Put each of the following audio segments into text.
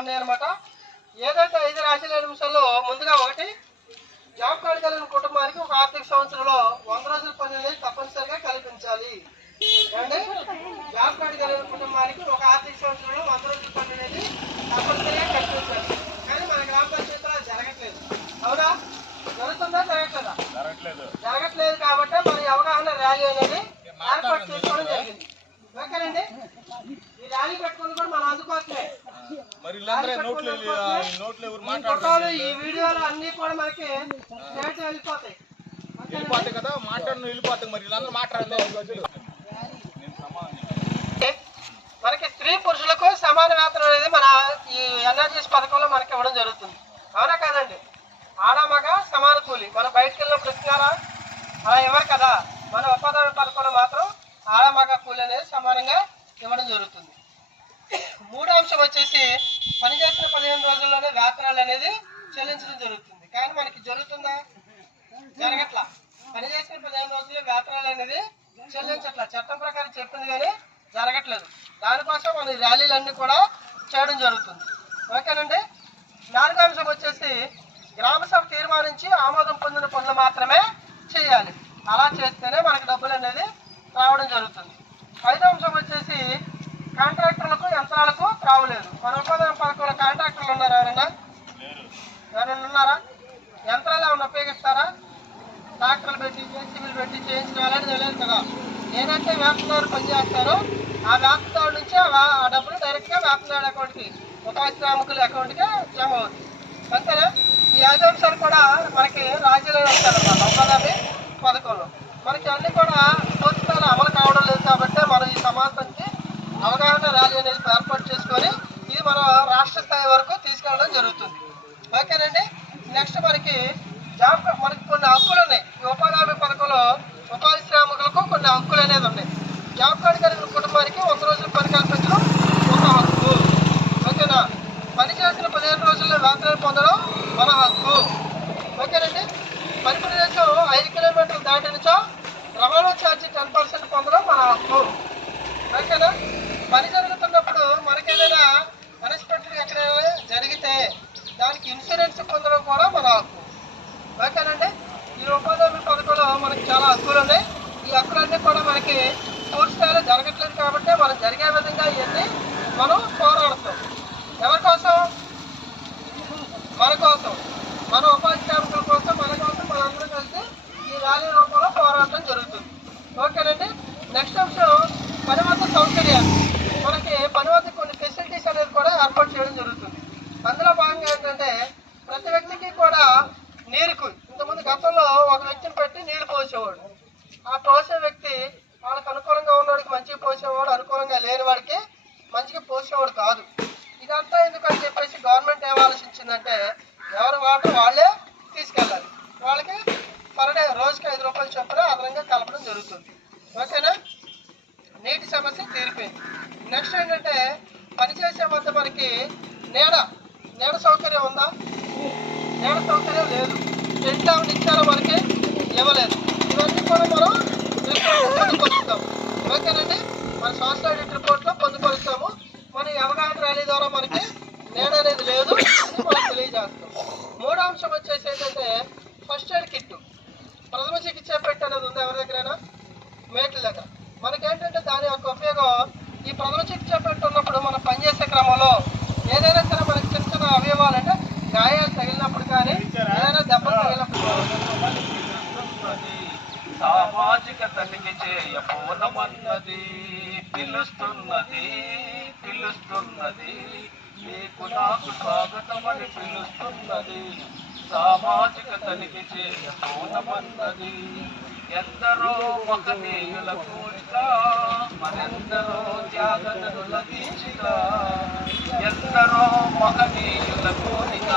ఉన్నాయన్నమాట. ఏదైతే 5 రాజకీయ నిమిషాల్లో ముందుగా ఒకటి, జాబ్ కార్డు కలిగిన కుటుంబానికి ఒక ఆర్థిక సంవత్సరంలో 100 రోజుల పని అనేది తప్పనిసరిగా కల్పించాలి. అంటే జాబ్ కార్డు కలిగిన కుటుంబానికి ఒక ఆర్థిక సంవత్సరంలో 100 రోజుల పని అనేది తప్పనిసరిగా కల్పించాలి. కానీ మన గ్రామ పంచాయతీలో జరగట్లేదు. అవునా? జరుగుతుందా? జరగట్లేదు కాబట్టి మన అవగాహన ర్యాలీ అనేది ఏర్పాటు చేసుకోవడం జరిగింది. ఓకేనండి, ఈ ర్యాలీ పెట్టుకుని కూడా మనం అందుకోసమే ఫోటోలు ఈ వీడియోలు అన్ని కూడా మనకి స్టేట్ వెళ్ళిపోతాయి కదా, వెళ్ళిపోతాయి. మరి వీళ్ళందరూ మాట్లాడలేదు. మనకి స్త్రీ పురుషులకు సమాన వేతనం అనేది మన ఈ ఎన్ఆర్జీఎస్ పథకంలో మనకి ఇవ్వడం జరుగుతుంది. అవునా కాదండి? ఆడమగ సమాన కూలి. మనం బయటకు వెళ్ళినప్పుడు ఇస్తున్నారా? అలా ఇవ్వరు కదా. మన ఉపాధి పథకంలో మాత్రం ఆడమగ కూలి అనేది సమానంగా ఇవ్వడం జరుగుతుంది. మూడో అంశం వచ్చేసి పనిచేసిన 15 రోజుల్లోనే వేతనాలు అనేది చెల్లించడం జరుగుతుంది. కానీ మనకి జరుగుతుందా? జరగట్లా. పనిచేసిన 15 రోజుల్లో వేతనాలు అనేది చెల్లించట్లా. చట్టం ప్రకారం చెప్పింది కానీ జరగట్లేదు. దానికోసం మన ర్యాలీలన్నీ కూడా చేయడం జరుగుతుంది. ఓకేనండి. 4వ అంశం వచ్చేసి గ్రామ సభ తీర్మానించి ఆమోదం పొందిన పనులు మాత్రమే చేయాలి. అలా చేస్తేనే మనకి డబ్బులు అనేది రావడం జరుగుతుంది. 5వ అంశం వచ్చేసి కాంట్రాక్టర్లకు యంత్రాలకు త్రావలేదు. మన ఉపాధి పథకంలో కాంట్రాక్టర్లు ఉన్నారు? ఎవరైనా ఉన్నారా? యంత్రాలు ఏమైనా ఉపయోగిస్తారా? ట్రాక్టర్లు పెట్టి జేసీబీలు పెట్టి చేయించడం అనేది లేదు కదా. ఏదైతే వేతనదారు పనిచేస్తారో ఆ వేతనదారు నుంచి ఆ డబ్బులు డైరెక్ట్గా వేతనదారు అకౌంట్కి, ఉపాధి శ్రామికుల అకౌంట్కి జమ అవుతుంది. అంతేనా? ఈ 5 అంశాలు కూడా మనకి రాజ్యాలు ఉంటారన్నమాట ఉపాధి పథకంలో. మనకి అన్ని కూడా పూర్తిగా అమలు కావడం లేదు కాబట్టి మనం ఈ సమాజానికి అవగాహన ర్యాలీ అనేది ఏర్పాటు చేసుకొని ఇది మనం రాష్ట్ర స్థాయి వరకు తీసుకెళ్ళడం జరుగుతుంది. ఓకేనండి. నెక్స్ట్ మనకి మనకి కొన్ని హక్కులు ఉన్నాయి. ఈ ఉపాధి హామీ పథకంలో ఉపాధి శ్రామికులకు కొన్ని హక్కులు అనేది ఉన్నాయి. జాబ్ కార్డు కలిగిన కుటుంబానికి 100 రోజుల పని కల్పించడం ఒక హక్కు. ఓకేనా? పని చేసిన 15 రోజుల్లో వేతనాలు పొందడం మన హక్కు. ఓకేనండి. పని ప్రదేశం 5 కిలోమీటర్లు దాటినచో రవాణా ఛార్జీ 10% పొందడం మన హక్కు. ఓకేనా? పని జరుగుతున్నప్పుడు మనకేదైనా అన్ఎక్స్పెక్టెడ్ ఎక్కడైనా జరిగితే దానికి ఇన్సూరెన్స్ పొందడం కూడా మన హక్కు. ఓకేనండి. ఈ ఉపాధి హామీ పథకంలో మనకి చాలా హక్కులు ఉన్నాయి. ఈ హక్కులన్నీ కూడా మనకి పూర్తి స్థాయిలో జరగట్లేదు కాబట్టి మనం జరిగే విధంగా ఇవన్నీ మనం పోరాడుతాం. ఎవరి కోసం? మన కోసం, మన ఉపాధి శ్రామికుల కోసం, మన కోసం మనందరం కలిసి ఈ ర్యాలీ రూపంలో పోరాటం జరుగుతుంది. ఓకేనండి. నెక్స్ట్ అంశం పని వద్ద సౌకర్యాలు. మనకి పని వద్ద కొన్ని ఫెసిలిటీస్ అనేది కూడా ఏర్పాటు చేయడం జరుగుతుంది. అందులో భాగంగా ఏంటంటే ప్రతి వ్యక్తికి కూడా నీరుకు ఇంతకుముందు గతంలో ఒక వ్యక్తిని పెట్టి నీళ్లు పోసేవాడు. ఆ పోసే వ్యక్తి వాళ్ళకి అనుకూలంగా ఉన్నవాడికి మంచిగా పోసేవాడు, అనుకూలంగా లేని వాడికి మంచిగా పోసేవాడు కాదు. ఇదంతా ఎందుకని చెప్పేసి గవర్నమెంట్ ఏం ఆలోచించిందంటే ఎవరి వాటర్ వాళ్ళే తీసుకెళ్ళాలి. వాళ్ళకి పర్ డే రోజుకి 5 రూపాయలు చొప్పున అదనంగా కలపడం జరుగుతుంది. ఓకేనా? నీటి సమస్య తీరిపోయింది. నెక్స్ట్ ఏంటంటే పనిచేసే వద్ద మనకి నీడ సౌకర్యం ఉందా? నీడ సౌకర్యం లేదు. టెంట్ ఏమైనా ఇచ్చారో మనకి ఇవ్వలేదు. ఇవన్నీ కూడా మనం పొందుపరుస్తాం. ఓకేనండి. మన సోషల్ ఆడిట్ రిపోర్ట్లో పొందుపరుస్తాము. మన అవగాహన ర్యాలీ ద్వారా మనకి నీడ అనేది లేదు అని మనం తెలియజేస్తాం. 3వ అంశం వచ్చేసి ఏంటంటే ఫస్ట్ ఎయిడ్ కిట్, ప్రథమ చికిత్స పెట్టి అనేది ఉంది ఎవరి దగ్గరైనా? మేట్ల దగ్గర. మనకేంటంటే దాని యొక్క ఉపయోగం ఈ ప్రథమ చికిత్స పెట్టి ఉన్నప్పుడు మనం పనిచేసే క్రమంలో ఏదైనా సరే మనకి చిన్న చిన్న అవయవాలంటే గాయాలు తగిలినప్పుడు కానీ ఏదైనా దెబ్బలు తగిలినప్పుడు సామాజిక తనిఖీ చేయబోనమన్నది పిలుస్తున్నది నీకు నాకు స్వాగతమని పిలుస్తున్నది. సామాజిక తనిఖీ చేయబోనమన్నది ఎందరో మహనీయుల కోరిక, మరెందరో త్యాగనుల దీక్షిక. ఎందరో మహనీయుల కోరిక,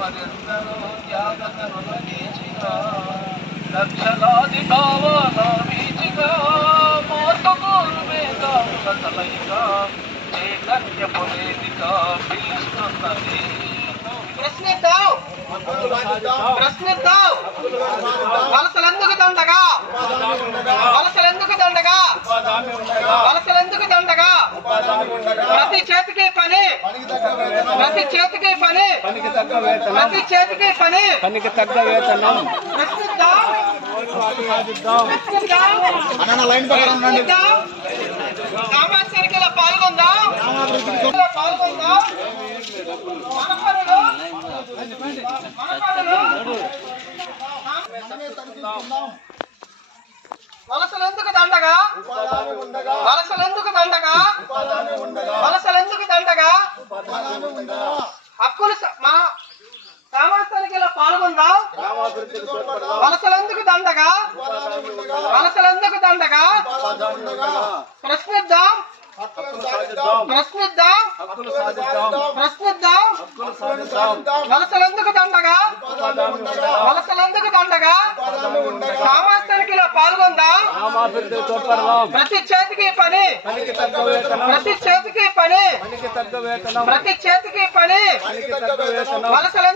మరెందరో త్యాగనుల దీక్షిక. లక్షలాది భావాల వీచిక, మార్పుకోరు వేదాల తలయిక, చైతన్య పురేదిక పిలుస్తున్నది. ప్రశ్నిద్దాం. వలసలు ఎందుకు దండగా? దండగా వలసలెందుకు దండగా ప్రతి చేతికి పని ప్రతి చేతికి పని ప్రతి చేతికి పని పనికి తగ్గ వేతనం సామాజిక పాల్గొందాం వలసలెందుకు దండగా వలసలెందుకు దండగా వలసలెందుకు దండగా హక్కులు మా సామాజిక పాల్గొందాం వలసలెందుకు దండగా వలసలెందుకు దండగా ప్రశ్నిద్దాం ప్రశ్నిద్దాం ప్రశ్నిద్దాం వలసలెందుకు దండగా వలసలెందుకు దండగా సామాజికలో పాల్గొందాం ప్రతి చేతికి పని ప్రతి చేతికి పని ప్రతి చేతికి పని వలసలెందుకు